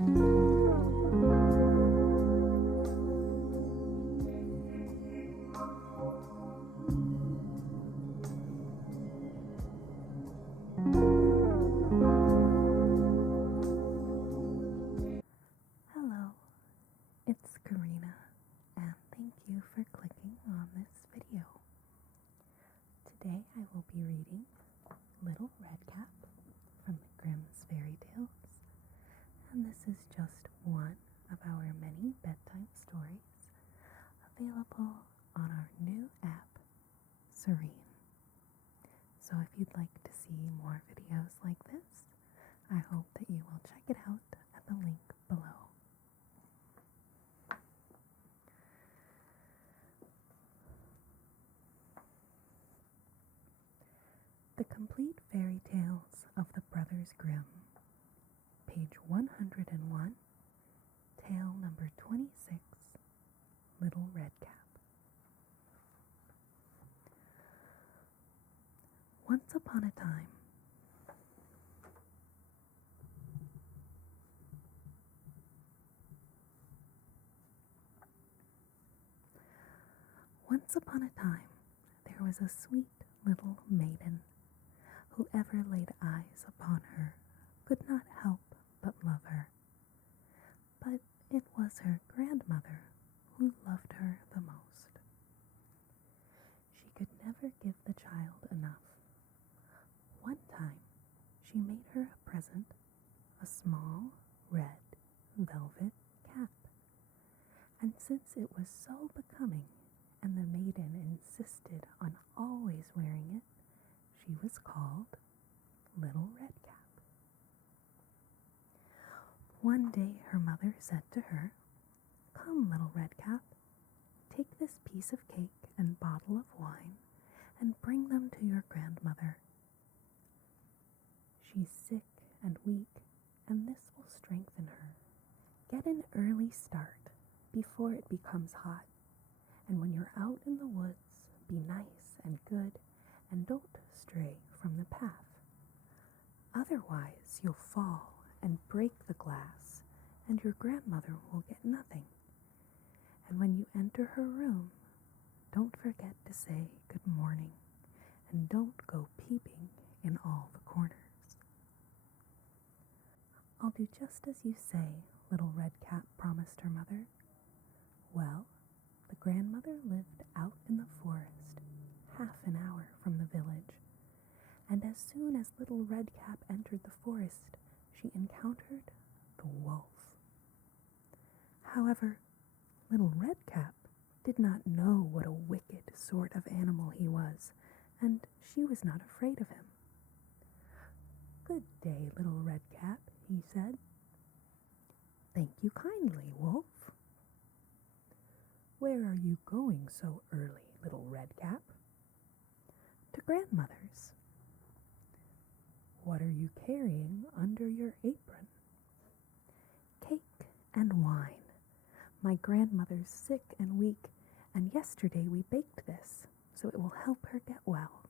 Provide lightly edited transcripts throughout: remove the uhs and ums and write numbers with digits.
Hello, it's Corrina, and thank you for clicking on this video. Today I will be reading Little Red Cap from the Grimm's Fairy Tales, and this is just one of our many bedtime stories available on our new app, SERENE. So if you'd like to see more videos like this, I hope that you will check it out at the link below. The Complete Fairy Tales of the Brothers Grimm, page 101, tale number 26, Little Red Cap. Once upon a time, there was a sweet little maiden. Whoever laid eyes upon her could not help but love her. But it was her grandmother who loved her the most. She could never give the child enough. One time, she made her a present, a small red velvet cap. And since it was so becoming, and the maiden insisted on always wearing it, she was called Little Red Cap. One day her mother said to her, "Come, Little Red Cap, take this piece of cake and bottle of wine and bring them to your grandmother. She's sick and weak, and this will strengthen her. Get an early start before it becomes hot, and when you're out in the woods, be nice and good and don't stray from the path. Otherwise, you'll fall and break the glass, and your grandmother will get nothing. And when you enter her room, don't forget to say good morning, and don't go peeping in all the corners." "I'll do just as you say," Little Red Cap promised her mother. Well, the grandmother lived out in the forest, half an hour from the village, and as soon as Little Red Cap entered the forest, she encountered the wolf. However, Little Red Cap did not know what a wicked sort of animal he was, and she was not afraid of him. "Good day, Little Red Cap," he said. "Thank you kindly, Wolf." "Where are you going so early, Little Red Cap?" "To grandmother's." "What are you carrying under your apron?" "Cake and wine. My grandmother's sick and weak, and yesterday we baked this, so it will help her get well."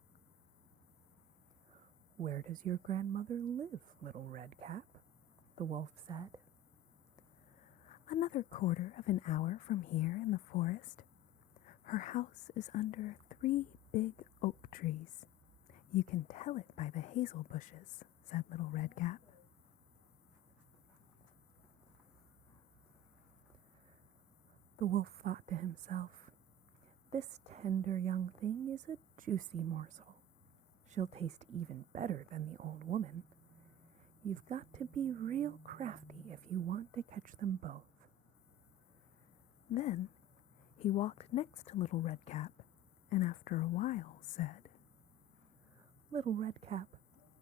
"Where does your grandmother live, Little Red Cap?" the wolf said. "Another quarter of an hour from here in the forest. Her house is under 3 big oak trees. You can tell it by the hazel bushes," said Little Red Cap. The wolf thought to himself, "This tender young thing is a juicy morsel. She'll taste even better than the old woman. You've got to be real crafty if you want to catch them both." Then he walked next to Little Red Cap, and after a while said, "Little Red Cap,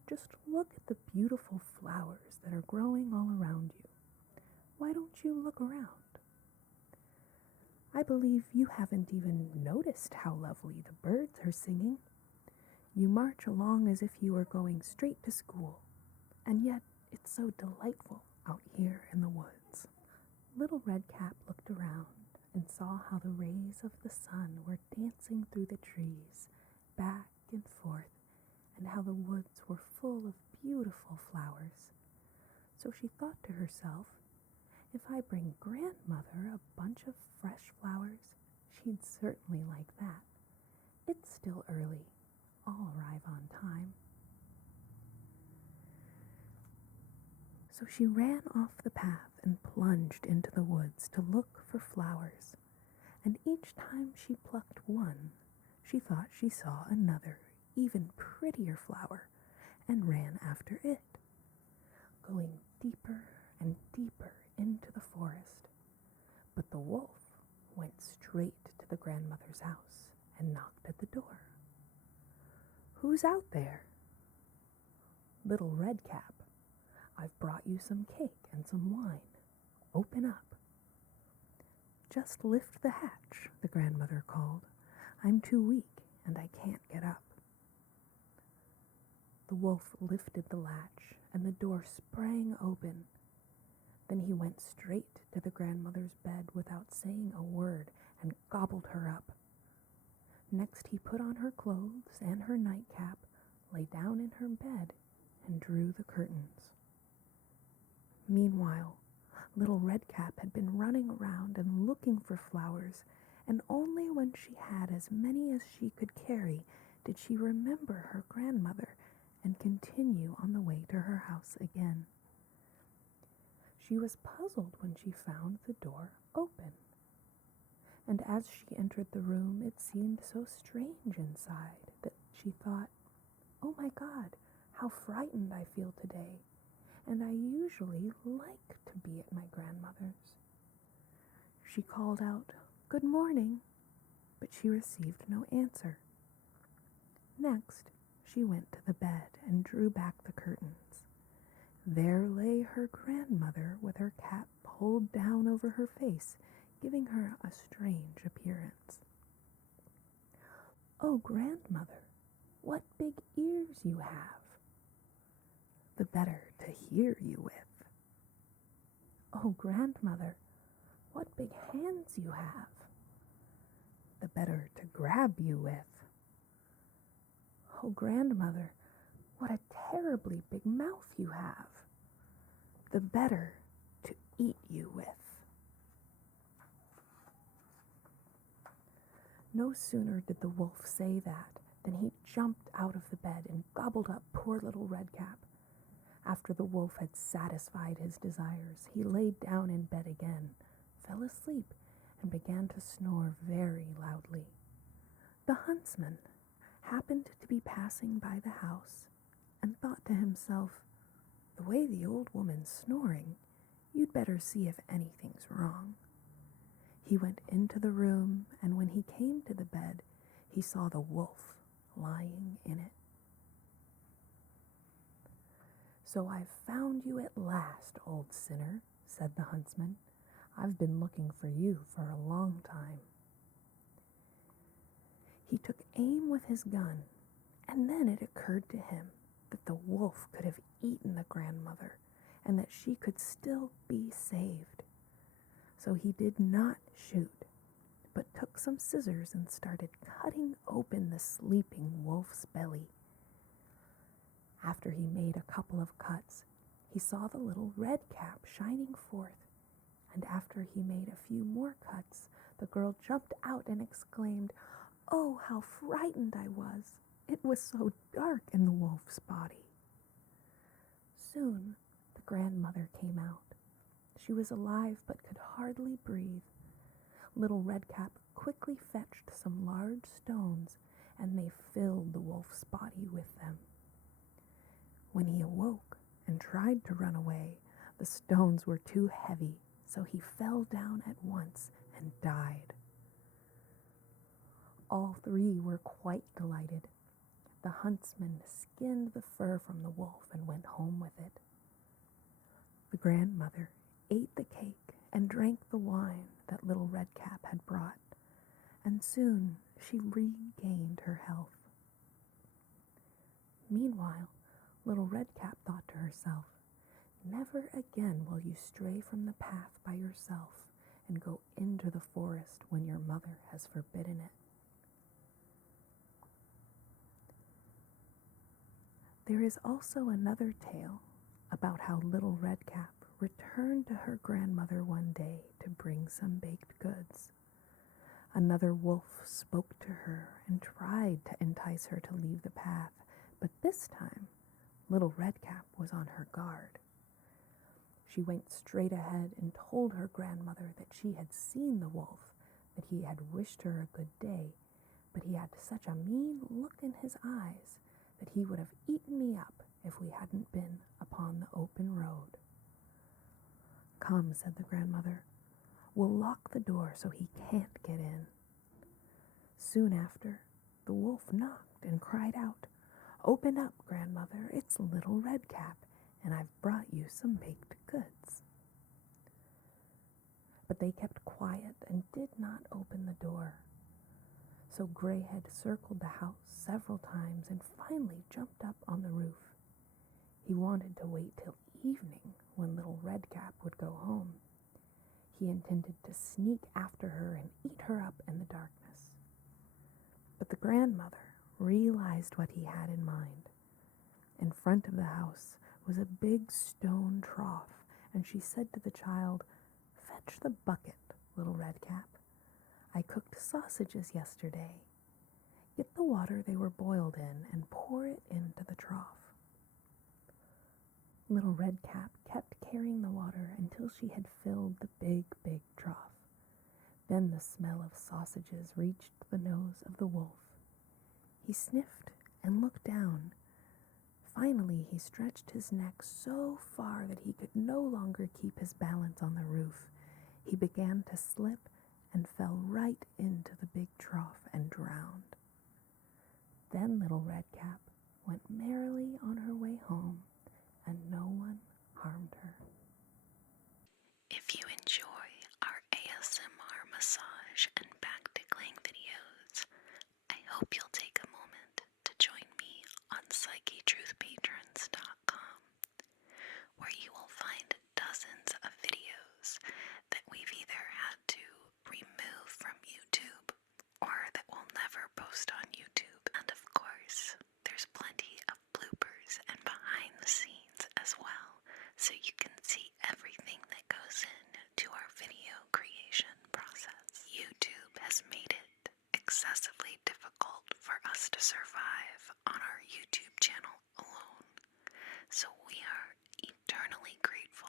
just look at the beautiful flowers that are growing all around you. Why don't you look around? I believe you haven't even noticed how lovely the birds are singing. You march along as if you were going straight to school, and yet it's so delightful out here in the woods." Little Red Cap looked around and saw how the rays of the sun were dancing through the trees, back and forth, and how the woods were full of beautiful flowers. So she thought to herself If I bring grandmother a bunch of fresh flowers, she'd certainly like that. It's still early. I'll arrive on time. So she ran off the path and plunged into the woods to look for flowers, and each time she plucked one, she thought she saw another, even prettier flower, and ran after it, going deeper and deeper into the forest. But the wolf went straight to the grandmother's house and knocked at the door. "Who's out there?" "Little Redcap. I've brought you some cake and some wine. Open up." "Just lift the hatch," the grandmother called. "I'm too weak and I can't get up." The wolf lifted the latch and the door sprang open. Then he went straight to the grandmother's bed without saying a word and gobbled her up. Next he put on her clothes and her nightcap, lay down in her bed, and drew the curtains. Meanwhile, Little Redcap had been running around and looking for flowers, and only when she had as many as she could carry did she remember her grandmother and continue on the way to her house again. She was puzzled when she found the door open, and as she entered the room it seemed so strange inside that she thought, "Oh my God, how frightened I feel today, and I usually like to be at my grandmother's." She called out, "Good morning," but she received no answer. Next, she went to the bed and drew back the curtains. There lay her grandmother with her cap pulled down over her face, giving her a strange appearance. "Oh, grandmother, what big ears you have." "The better to hear you with." "Oh, grandmother, what big hands you have." "The better to grab you with." "Oh, grandmother, what a terribly big mouth you have." "The better to eat you with." No sooner did the wolf say that than he jumped out of the bed and gobbled up poor Little Redcap. After the wolf had satisfied his desires, he laid down in bed again, fell asleep, and began to snore very loudly. The huntsman happened to be passing by the house and thought to himself, "The way the old woman's snoring, you'd better see if anything's wrong." He went into the room, and when he came to the bed, he saw the wolf lying in it. "So I've found you at last, old sinner," said the huntsman. "I've been looking for you for a long time." He took aim with his gun, and then it occurred to him that the wolf could have eaten the grandmother and that she could still be saved. So he did not shoot, but took some scissors and started cutting open the sleeping wolf's belly. After he made a couple of cuts, he saw the Little Redcap shining forth, and after he made a few more cuts, the girl jumped out and exclaimed, "Oh, how frightened I was! It was so dark in the wolf's body." Soon the grandmother came out. She was alive but could hardly breathe. Little Redcap quickly fetched some large stones, and they filled the wolf's body with them. When he awoke and tried to run away, the stones were too heavy, so he fell down at once and died. All three were quite delighted. The huntsman skinned the fur from the wolf and went home with it. The grandmother ate the cake and drank the wine that Little Redcap had brought, and soon she regained her health. Meanwhile, Little Redcap thought to herself, "Never again will you stray from the path by yourself and go into the forest when your mother has forbidden it." There is also another tale about how Little Redcap returned to her her grandmother one day to bring some baked goods. Another wolf spoke to her and tried to entice her to leave the path, but this time Little Redcap was on her guard. She went straight ahead and told her grandmother that she had seen the wolf, that he had wished her a good day, but he had such a mean look in his eyes that he would have eaten me up if we hadn't been upon the open road. "Come," said the grandmother, "we'll lock the door so he can't get in." Soon after, the wolf knocked and cried out, "Open up, grandmother, it's Little Redcap, and I've brought you some baked goods." But they kept quiet and did not open the door. So Greyhead circled the house several times and finally jumped up on the roof. He wanted to wait till evening when Little Redcap would go home. He intended to sneak after her and eat her up in the darkness. But the grandmother realized what he had in mind. In front of the house was a big stone trough, and she said to the child, "Fetch the bucket, Little Redcap. I cooked sausages yesterday. Get the water they were boiled in and pour it into the trough." Little Redcap kept carrying the water until she had filled the big trough. Then the smell of sausages reached the nose of the wolf. He sniffed and looked down. Finally, he stretched his neck so far that he could no longer keep his balance on the roof. He began to slip and fell right into the big trough and drowned. Then Little Redcap went merrily on her way home, and no one harmed her. If you enjoy our ASMR massage and back tickling videos, I hope you'll take a moment to join me on Psychetruthpatrons.com, where you will find dozens of videos that we've either had to remove from YouTube or that we'll never post on YouTube. And of course, there's plenty of bloopers and behind the scenes as well, so you can see everything that goes into our video creation process. YouTube has made it excessively difficult for us to survive on our YouTube channel alone, so we are eternally grateful